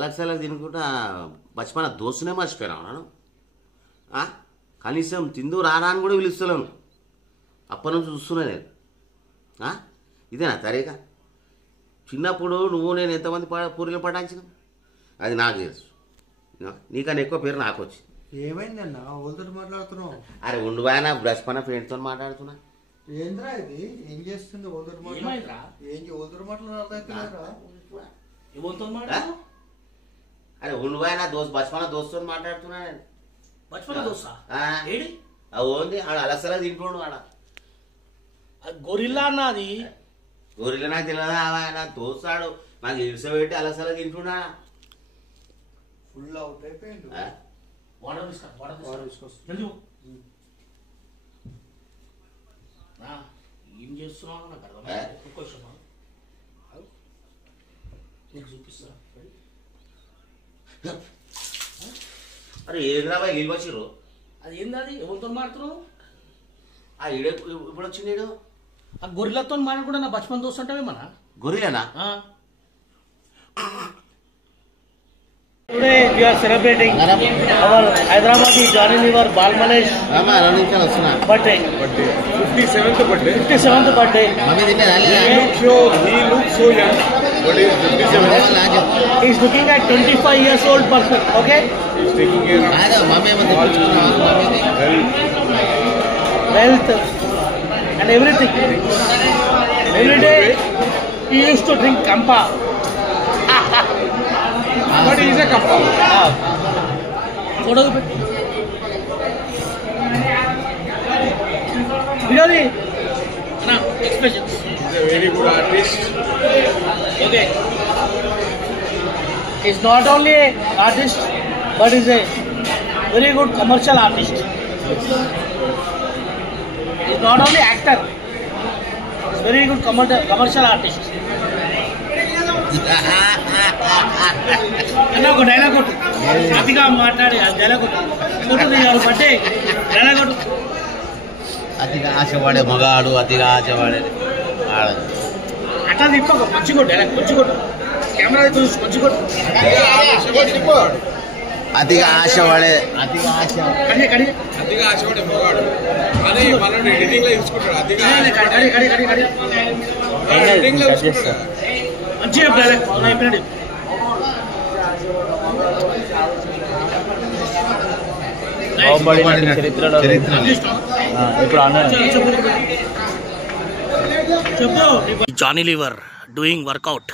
అలక్సలకు తినుకుంటా బచ్పన దోస్తునే మర్చిపోయినా నన్ను. కనీసం తిందు రానా అని కూడా పిలుస్తలేను. అప్పటి నుంచి చూస్తున్నా నేను. ఇదేనా తరీక? చిన్నప్పుడు నువ్వు నేను ఎంతమంది పూరీలు పటాయించినాం అది నాకు తెలుసు. నీకన్నా ఎక్కువ పేరు నాకు వచ్చి. ఏమైందన్న ఓల్తో మాట్లాడుతున్నావు? అరే ఉండిపోయినా బ్రష్ పైన ఫ్రెండ్తో మాట్లాడుతున్నా. ఏంద్రా ఇది? ఏం చేస్తుంది ఓల్తో ఓల్తో మాట్లాడుతున్నా? అరే ఉండిపోయినా బచ్ పైన దోస్తుతో మాట్లాడుతున్నా నేను. ఓన్లీ ఆడ అలసలా తింటుండు. ఆడ గొరిల్లా అన్నది. గొరిల్లా నాకు తెలియదా? ఆయన తోస్తాడు నాకు ఇడిసబెట్టి అలసలా తింటున్నా. ఫుల్ అవుట్ అయిపోయింది. ఏం చేస్తున్నావు నాకు అర్థం నీకు చూపిస్తా. అరే ఏంద్రా బాయ్ నీళ్ళు వచ్చిర్రు? అది ఏంది? అది ఎవరితో మాడుతున్నావు? ఈడే ఇప్పుడు వచ్చింది. ఆ గొర్రెలతో మాట్లాడుకుంటే నా బచ్పన్ దోస్తుంటావే మన గొర్రెలేనా? Today we are celebrating our Hyderabadi Johnny Liver Balmalesh birthday. 57th birthday. 57th birthday. He looks so young, but he is 57. He is looking at 25 years old person. Okay. He is taking care of health and everything. Every day he used to drink Kampa. But he is a couple. Photo really expressions. He is a very good artist. Okay. He is not only an artist, but is a very good commercial artist. He is not only actor, he is very good commercial artist. ఒక dialogue కొట్టు, అతిగా మాట్లాడి dialogue కొట్టు, బట్టే dialogue కొట్టు. అతిగా ఆశపడే మగాడు, అతిగా ఆశపడే అట్లా తిప్పకు, మంచి కొట్టు డైలాగ్, మంచి కొట్టు, కెమెరా చూసి మంచి కొట్టు. అతిగా ఆశపడే అతిగా ఆశపడే మగాడు అదే మనల్ని ఎడిటింగ్ లో తీసుకుంటాడు. అతిగా ఎడిటింగ్ లో తీసుకుంటాడు. మంచిగా డైలాగ్ అయిపోయినాడు. చరిత్రలో ఇప్పుడు చెప్పు. Johnny Lever doing work out.